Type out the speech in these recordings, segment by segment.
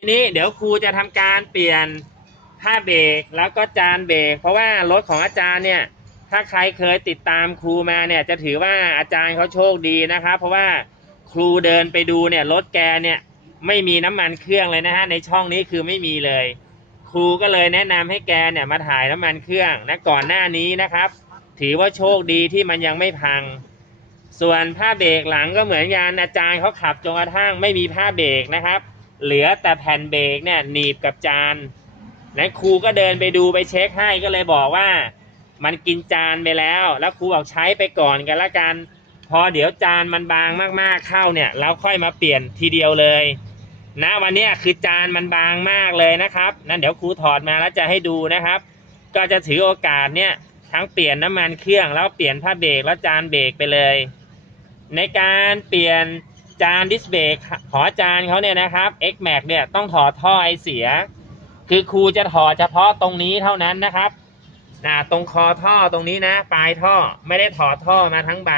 ทีนี้เดี๋ยวครูจะทำการเปลี่ยนผ้าเบรกแล้วก็จานเบรกเพราะว่ารถของอาจารย์เนี่ยถ้าใครเคยติดตามครูมาเนี่ยจะถือว่าอาจารย์เขาโชคดีนะครับ เพราะว่าครูเดินไปดูเนี่ยรถแกเนี่ยไม่มีน้ำมันเครื่องเลยนะฮะในช่องนี้คือไม่มีเลย ครูก็เลยแนะนำให้แกเนี่ยมาถ่ายน้ำมันเครื่องนะก่อนหน้านี้นะครับ ถือว่าโชคดีที่มันยังไม่พัง ส่วนผ้าเบรกหลังก็เหมือนกันอาจารย์เขาขับจนกระทั่งไม่มีผ้าเบรกนะครับ เหลือแต่แผ่นเบรกเนี่ยหนีบกับจานและครูก็เดินไปดูไปเช็คให้ก็เลยบอกว่า มันกินจานไปแล้ว แล้วครูบอกใช้ไปก่อนกันละกัน พอเดี๋ยวจานมันบางมากๆเข้าเนี่ยเราค่อยมาเปลี่ยนทีเดียวเลย นะวันนี้คือจานมันบางมากเลยนะครับนั่นเดี๋ยวครูถอดมาแล้วจะให้ดูนะครับ ก็จะถือโอกาสเนี่ยทั้งเปลี่ยนน้ำมันเครื่องแล้วเปลี่ยนผ้าเบรกแล้วจานเบรกไปเลย ในการเปลี่ยน จานดิสเบรกขอจารย์เขาเนี่ยนะครับ X Max เนี่ยต้องถอดท่อไอเสีย คือครูจะถอดเฉพาะตรงนี้เท่านั้นนะครับนะตรงคอท่อตรงนี้นะ ปลายท่อไม่ได้ถอดท่อมาทั้งใบ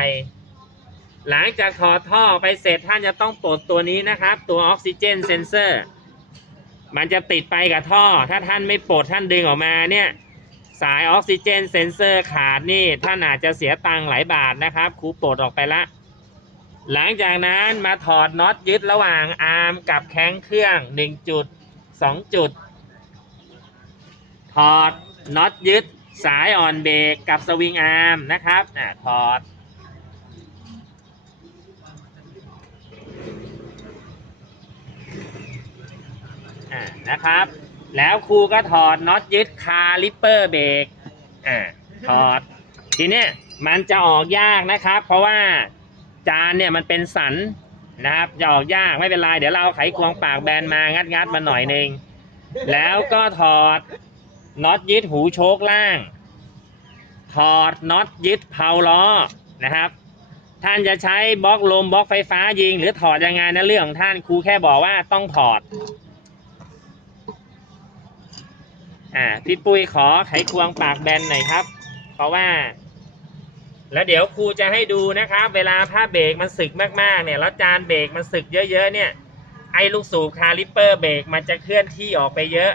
หลังจากถอดท่อไปเสร็จท่านจะต้องปลดตัวนี้นะครับ ตัวออกซิเจนเซนเซอร์ มันจะติดไปกับท่อ ถ้าท่านไม่ปลดท่านดึงออกมาเนี่ยสายออกซิเจนเซนเซอร์ขาดนี่ท่านอาจจะเสียตังค์หลายบาทนะครับครูปลดออกไปละ หลังจากนั้นมาถอดน็อตยึดระหว่างอาร์มกับแข้งเครื่อง1จุด2จุด ถอดน็อตยึดสายอ่อนเบรกกับสวิงอาร์มนะครับอ่าถอด อ่านะครับ แล้วครูก็ถอดน็อตยึดคาลิปเปอร์เบรกอ่าถอด ทีเนี้ยมันจะออกยากนะครับ เพราะว่า จานเนี่ยมันเป็นสันนะครับจะออกยากไม่เป็นไรเดี๋ยวเราเอาไขควงปากแบนมางัดงัดๆมาหน่อยหนึ่งแล้วก็ถอดน็อตยึดหูโชคล่าง ถอดน็อตยึดเพาล้อนะครับ ท่านจะใช้บล็อกลมบล็อกไฟฟ้ายิง หรือถอดยังไงนะเรื่องของท่านครูแค่บอกว่าต้องถอดอ่าพี่ปุ้ยขอไขควงปากแบนหน่อยครับ เพราะว่า แล้วเดี๋ยวครูจะให้ดูนะครับ เวลาผ้าเบรกมันสึกมากๆเนี่ยแล้วจานเบรกมันสึกเยอะๆเนี่ย ไอ้ลูกสูบคาลิปเปอร์เบรกมันจะเคลื่อนที่ออกไปเยอะ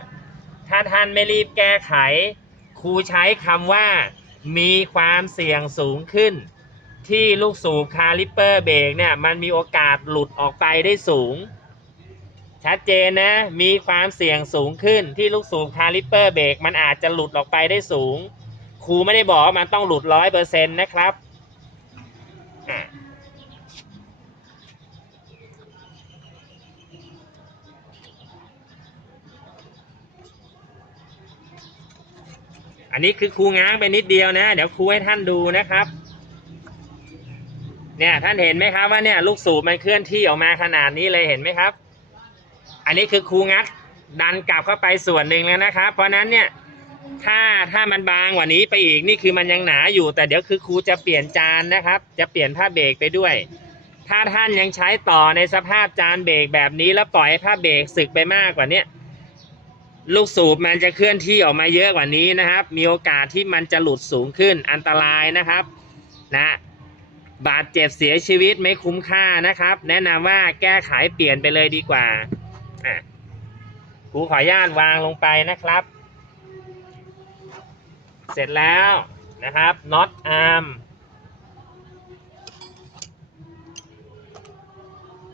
ถ้าท่านไม่รีบแก้ไข ครูใช้คำว่า มีความเสี่ยงสูงขึ้น ที่ลูกสูบคาลิปเปอร์เบรกเนี่ยมันมีโอกาสหลุดออกไปได้สูง ชัดเจนนะ มีความเสี่ยงสูงขึ้นที่ลูกสูบคาลิปเปอร์เบรกมันอาจจะหลุดออกไปได้สูง ครูไม่ได้บอกว่ามันต้องหลุดร้อยเปอร์เซ็นต์นะครับอันนี้คือครูง้างไปนิดเดียวนะ เดี๋ยวครูให้ท่านดูนะครับ เนี่ยท่านเห็นไหมครับว่าเนี่ยลูกสูบมันเคลื่อนที่ออกมาขนาดนี้เลยเห็นไหมครับ อันนี้คือครูงัดดันกลับเข้าไปส่วนหนึ่งแล้วนะครับ เพราะนั้นเนี่ย ถ้าถ้ามันบางกว่านี้ไปอีกนี่คือมันยังหนาอยู่ แต่เดี๋ยวคือครูจะเปลี่ยนจานนะครับ จะเปลี่ยนผ้าเบรกไปด้วย ถ้าท่านยังใช้ต่อในสภาพจานเบรกแบบนี้แล้วปล่อยให้ผ้าเบรกสึกไปมากกว่าเนี้ยลูกสูบมันจะเคลื่อนที่ออกมาเยอะกว่านี้นะครับ มีโอกาสที่มันจะหลุดสูงขึ้นอันตรายนะครับนะบาดเจ็บเสียชีวิตไม่คุ้มค่านะครับ แนะนำว่าแก้ไขเปลี่ยนไปเลยดีกว่าอะครูขออนุญาตวางลงไปนะครับ เสร็จแล้วนะครับน็อตอาร์ม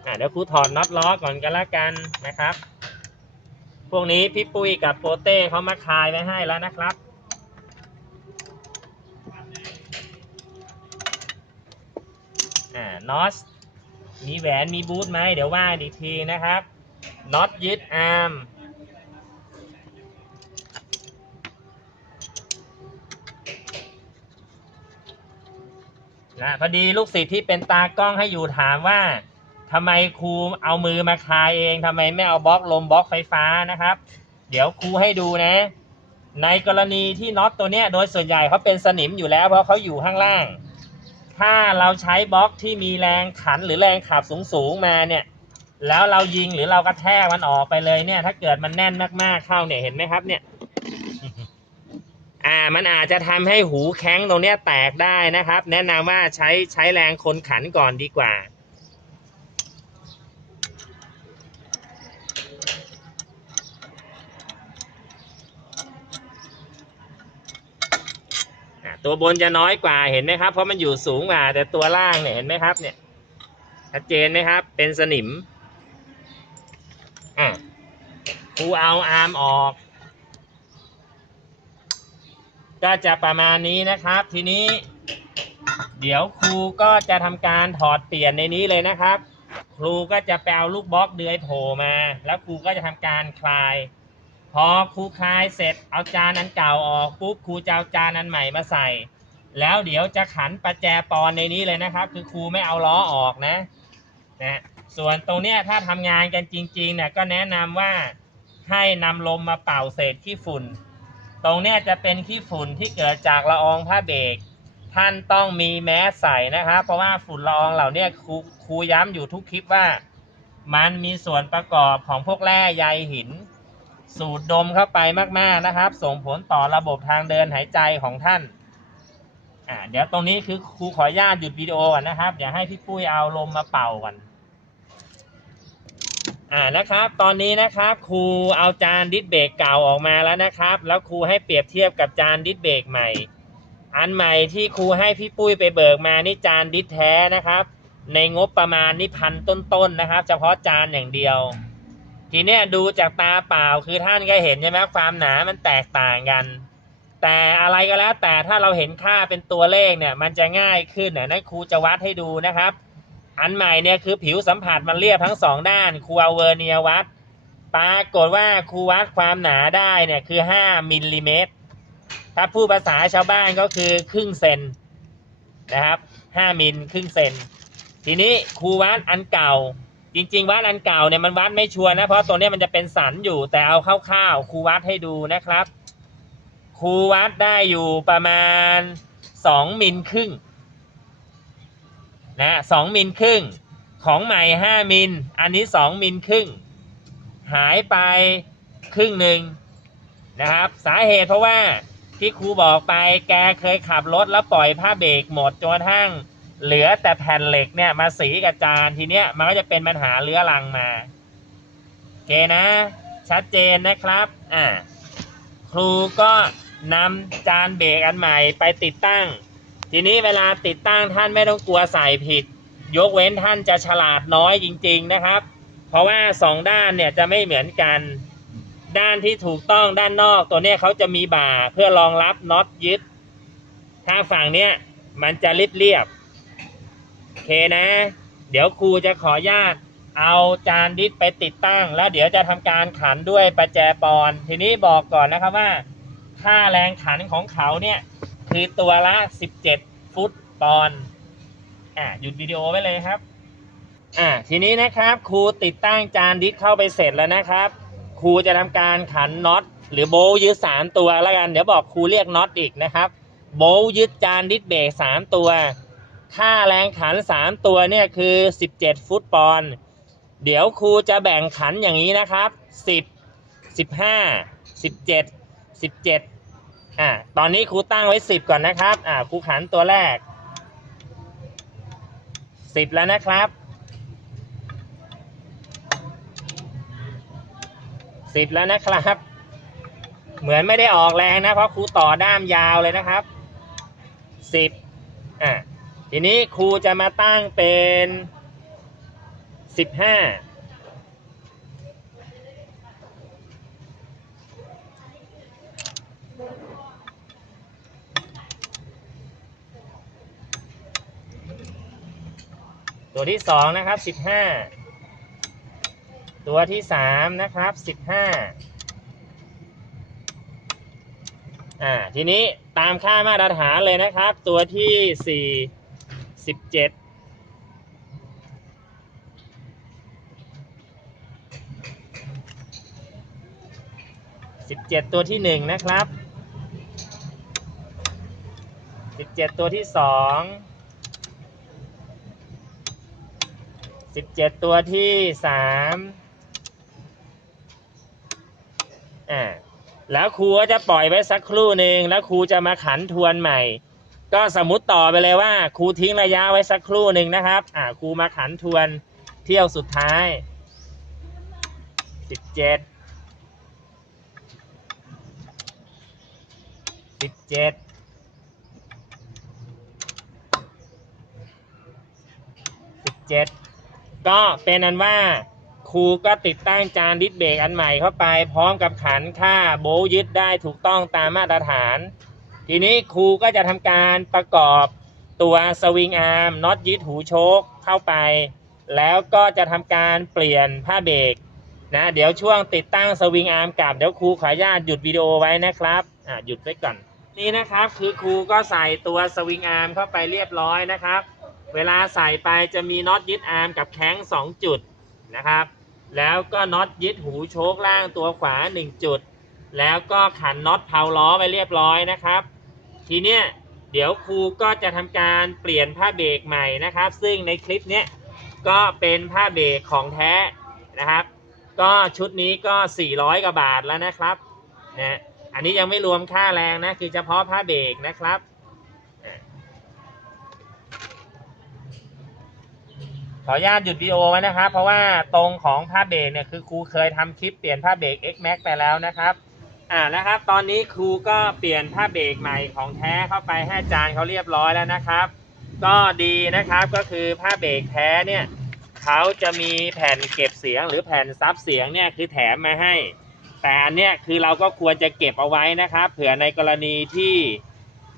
อะเดี๋ยวครูถอดน็อตล้อก่อนกันละกันนะครับ พวกนี้พี่ปุ้ยกับโปเต้เขามาคลายไว้ให้แล้วนะครับอ่าน็อตมีแหวนมีบูทไหมเดี๋ยวว่าอีกทีนะครับน็อตยึดอาร์ม นะพอดีลูกศิษย์ที่เป็นตากล้องให้อยู่ถามว่าทำไมครูเอามือมาคลายเองทำไมไม่เอาบล็อกลมบล็อกไฟฟ้านะครับ เดี๋ยวครูให้ดูนะ ในกรณีที่น็อตตัวเนี้ยโดยส่วนใหญ่เขาเป็นสนิมอยู่แล้ว เพราะเขาอยู่ข้างล่าง ถ้าเราใช้บล็อกที่มีแรงขันหรือแรงขับสูงๆมาเนี่ยแล้วเรายิงหรือเรากระแทกมันออกไปเลยเนี่ย ถ้าเกิดมันแน่นมากๆเข้าเนี่ยเห็นไหมครับเนี่ย อ่ามันอาจจะทำให้หูแข็งตรงเนี้ยแตกได้นะครับ แนะนำว่าใช้ใช้แรงคนขันก่อนดีกว่า ตัวบนจะน้อยกว่าเห็นไหมครับ เพราะมันอยู่สูงกว่าแต่ตัวล่างเนี่ยเห็นไหมครับเนี่ยชัดเจนไหมครับ เป็นสนิมอะครูเอาอาร์มออก ก็จะประมาณนี้นะครับ ทีนี้ เดี๋ยวครูก็จะทำการถอดเปลี่ยนในนี้เลยนะครับ ครูก็จะไปเอาลูกบล็อกเดือยโผล่มา แล้วครูก็จะทำการคลาย พอครูคลายเสร็จเอาจานอันเก่าออกปุ๊บครูจะเอาจานอันใหม่มาใส่ แล้วเดี๋ยวจะขันประแจปอนในนี้เลยนะครับ คือครูไม่เอาล้อออกนะนะส่วนตรงเนี้ยถ้าทำงานกันจริงๆเนี่ยก็แนะนำว่าให้นำลมมาเป่าเศษขี้ฝุ่น ตรงเนี้ยจะเป็นขี้ฝุ่นที่เกิดจากละอองผ้าเบรกท่านต้องมีแมสใส่นะครับ เพราะว่าฝุ่นละอองเหล่านี้ครูครูย้ำอยู่ทุกคลิปว่า มันมีส่วนประกอบของพวกแร่ใยหิน สูดดมเข้าไปมากๆนะครับ ส่งผลต่อระบบทางเดินหายใจของท่านอ่าเดี๋ยวตรงนี้คือครูขออนุญาตหยุดวิดีโอก่อนนะครับ เดี๋ยวให้พี่ปุ้ยเอาลมมาเป่าก่อน อ่านะครับ ตอนนี้นะครับครูเอาจานดิสเบรกเก่าออกมาแล้วนะครับ แล้วครูให้เปรียบเทียบกับจานดิสเบรกใหม่ อันใหม่ที่ครูให้พี่ปุ้ยไปเบิกมานี่จานดิสแท้นะครับ ในงบประมาณนี่พันต้นๆนะครับ เฉพาะจานอย่างเดียว ทีเนี้ยดูจากตาเปล่าคือท่านก็เห็นใช่ไหมความหนามันแตกต่างกัน แต่อะไรก็แล้วแต่ถ้าเราเห็นค่าเป็นตัวเลขเนี่ย มันจะง่ายขึ้นนะนั่นครูจะวัดให้ดูนะครับ อันใหม่เนี่ยคือผิวสัมผัสมันเรียบทั้งสองด้านครูเอาเวอร์เนียวัดปรากฏว่าครูวัดความหนาได้เนี่ยคือ 5มิลลิเมตรถ้าพูดภาษาชาวบ้านก็คือครึ่งเซนนะครับ 5มิลครึ่งเซนทีนี้ครูวัดอันเก่า จริง ๆ วัดอันเก่าเนี่ยมันวัดไม่ชัวร์นะเพราะตัวเนี้ยมันจะเป็นสันอยู่แต่เอาคร่าวๆครูวัดให้ดูนะครับครูวัดได้อยู่ประมาณ 2มิลครึ่ง นะสองมิลครึ่ง ของใหม่ห้ามิล อันนี้สองมิลครึ่ง หายไปครึ่งหนึ่งนะครับ สาเหตุเพราะว่าที่ครูบอกไปแกเคยขับรถแล้วปล่อยผ้าเบรกหมดจนกระทั่งเหลือแต่แผ่นเหล็กเนี่ยมาสีกับจานทีเนี้ยมันก็จะเป็นปัญหาเรื้อรังมาโอเคนะ ชัดเจนนะครับอ่าครูก็นำจานเบรกอันใหม่ไปติดตั้ง ทีนี้เวลาติดตั้งท่านไม่ต้องกลัวใส่ผิด ยกเว้นท่านจะฉลาดน้อยจริง ๆนะครับ เพราะว่าสองด้านเนี่ยจะไม่เหมือนกัน ด้านที่ถูกต้องด้านนอกตัวเนี้ยเขาจะมีบ่าเพื่อรองรับน็อตยึด ถ้าฝั่งเนี้ยมันจะริบเรียบโอเคนะ เดี๋ยวครูจะขออนุญาตเอาจานดิสไปติดตั้ง แล้วเดี๋ยวจะทำการขันด้วยประแจปอน ทีนี้บอกก่อนนะครับว่า ค่าแรงขันของเขาเนี่ย คือตัวละ 17 ฟุตปอนอ่าหยุดวิดีโอไว้เลยครับ อ่าทีนี้นะครับ ครูติดตั้งจานดิสเข้าไปเสร็จแล้วนะครับ ครูจะทำการขันน็อตหรือโบลต์ยึดสามตัวแล้วกัน เดี๋ยวบอกครูเรียกน็อตอีกนะครับ โบลต์ยึดจานดิสเบรกสามตัว ค่าแรงขันสามตัวเนี่ยคือ 17 ฟุตปอนเดี๋ยวครูจะแบ่งขันอย่างนี้นะครับ 10 15 17 17 อ่าตอนนี้ครูตั้งไว้10ก่อนนะครับ อ่าครูขันตัวแรก10แล้วนะครับ10แล้วนะครับ เหมือนไม่ได้ออกแรงนะเพราะครูต่อด้ามยาวเลยนะครับ10อ่าทีนี้ครูจะมาตั้งเป็น15 ตัวที่สองนะครับสิบห้าตัวที่สามนะครับสิบห้าอ่าทีนี้ตามค่ามาตรฐานเลยนะครับ ตัวที่สี่สิบเจ็ดสิบเจ็ดตัวที่หนึ่งนะครับสิบเจ็ดตัวที่สอง สิบเจ็ดตัวที่สามอ่าแล้วครูก็จะปล่อยไว้สักครู่หนึ่งแล้วครูจะมาขันทวนใหม่ ก็สมมติต่อไปเลยว่าครูทิ้งระยะไว้สักครู่หนึ่งนะครับอ่าครูมาขันทวนเที่ยวสุดท้ายสิบเจ็ดสิบเจ็ดสิบเจ็ด ก็เป็นอันว่าครูก็ติดตั้งจานดิสเบรกอันใหม่เข้าไป พร้อมกับขันค่าโบว์ยึดได้ถูกต้องตามมาตรฐาน ทีนี้ครูก็จะทำการประกอบตัวสวิงอาร์มน็อตยึดหูโชคเข้าไป แล้วก็จะทำการเปลี่ยนผ้าเบรกนะเดี๋ยวช่วงติดตั้งสวิงอาร์มกลับเดี๋ยวครูขออนุญาตหยุดวิดีโอไว้นะครับอ่าหยุดไว้ก่อนนี่นะครับคือครูก็ใส่ตัวสวิงอาร์มเข้าไปเรียบร้อยนะครับ เวลาใส่ไปจะมีน็อตยึดอาร์มกับแข้ง2 จุดนะครับ แล้วก็น็อตยึดหูโชคล่างตัวขวา 1 จุด แล้วก็ขันน็อตเพาล้อไปเรียบร้อยนะครับ ทีเนี้ยเดี๋ยวครูก็จะทำการเปลี่ยนผ้าเบรกใหม่นะครับ ซึ่งในคลิปเนี้ยก็เป็นผ้าเบรกของแท้นะครับ ก็ชุดนี้ก็ 400กว่าบาทแล้วนะครับนะอันนี้ยังไม่รวมค่าแรงนะคือเฉพาะผ้าเบรกนะครับ ขออนุญาตหยุดวิดีโอไว้นะครับ เพราะว่าตรงของผ้าเบรกเนี่ยคือครูเคยทำคลิปเปลี่ยนผ้าเบรก X Max ไปแล้วนะครับ อ่านะครับ ตอนนี้ครูก็เปลี่ยนผ้าเบรกใหม่ของแท้เข้าไปให้อาจารย์เขาเรียบร้อยแล้วนะครับ ก็ดีนะครับก็คือผ้าเบรกแท้เนี่ยเขาจะมีแผ่นเก็บเสียงหรือแผ่นซับเสียงเนี่ยคือแถมมาให้ แต่อันเนี้ยคือเราก็ควรจะเก็บเอาไว้นะครับ เผื่อในกรณีที่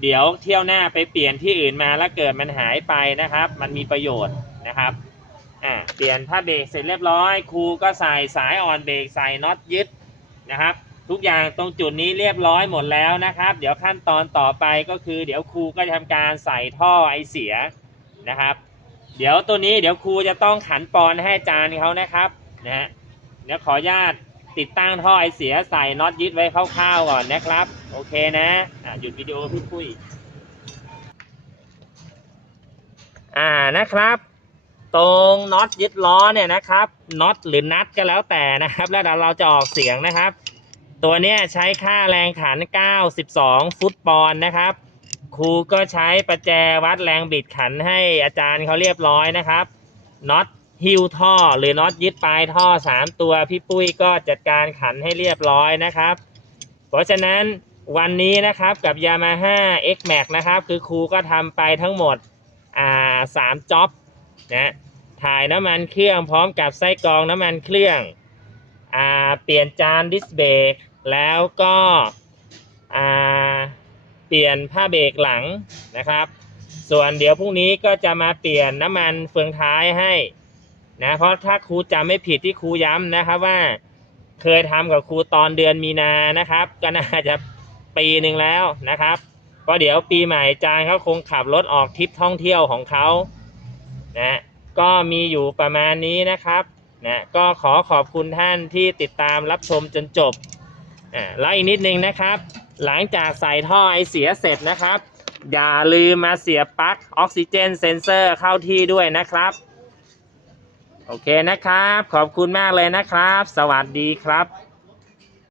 เดี๋ยวเที่ยวหน้าไปเปลี่ยนที่อื่นมาแล้วเกิดมันหายไปนะครับ มันมีประโยชน์นะครับ อ่าเปลี่ยนผ้าเบรกเสร็จเรียบร้อยครูก็ใส่สายอ่อนเบรกใส่น็อตยึดนะครับ ทุกอย่างตรงจุดนี้เรียบร้อยหมดแล้วนะครับ เดี๋ยวขั้นตอนต่อไปก็คือ เดี๋ยวครูก็จะทำการใส่ท่อไอเสียนะครับ เดี๋ยวตัวนี้เดี๋ยวครูจะต้องขันปอนให้อาจารย์เขานะครับนะฮะเดี๋ยวขออนุญาตติดตั้งท่อไอเสียใส่น็อตยึดไว้คร่าวๆก่อนนะครับ โอเคนะอ่าหยุดวิดีโอพี่ปุ้ยอ่านะครับ ตรงน็อตยึดล้อเนี่ยนะครับน็อตหรือนัดก็แล้วแต่นะครับ แล้วเราจะออกเสียงนะครับ ตัวเนี้ยใช้ค่าแรงขัน 92 ฟุตปอนด์นะครับ ครูก็ใช้ประแจวัดแรงบิดขันให้อาจารย์เขาเรียบร้อยนะครับน็อตฮิวท่อหรือน็อตยึดปลายท่อ 3 ตัวพี่ปุ้ยก็จัดการขันให้เรียบร้อยนะครับ เพราะฉะนั้นวันนี้นะครับกับ Yamaha X Max นะครับ คือครูก็ทำไปทั้งหมดอ่าสามจ็อบนะ ถ่ายน้ำมันเครื่องพร้อมกับไส้กรองน้ำมันเครื่องอ่าเปลี่ยนจานดิสเบรกแล้วก็อ่าเปลี่ยนผ้าเบรกหลังนะครับ ส่วนเดี๋ยวพรุ่งนี้ก็จะมาเปลี่ยนน้ำมันเฟืองท้ายให้นะเพราะถ้าครูจำไม่ผิดที่ครูย้ำนะครับว่าเคยทำกับครูตอนเดือนมีนานะครับ ก็น่าจะปีหนึ่งแล้วนะครับเพราะเดี๋ยวปีใหม่จานเขาคงขับรถออกทริปท่องเที่ยวของเขานะ ก็มีอยู่ประมาณนี้นะครับนะก็ขอขอบคุณท่านที่ติดตามรับชมจนจบอ่าแล้วอีกนิดนึงนะครับ หลังจากใส่ท่อไอเสียเสร็จนะครับ อย่าลืมมาเสียบปลั๊กออกซิเจนเซนเซอร์เข้าที่ด้วยนะครับ โอเคนะครับ ขอบคุณมากเลยนะครับ สวัสดีครับ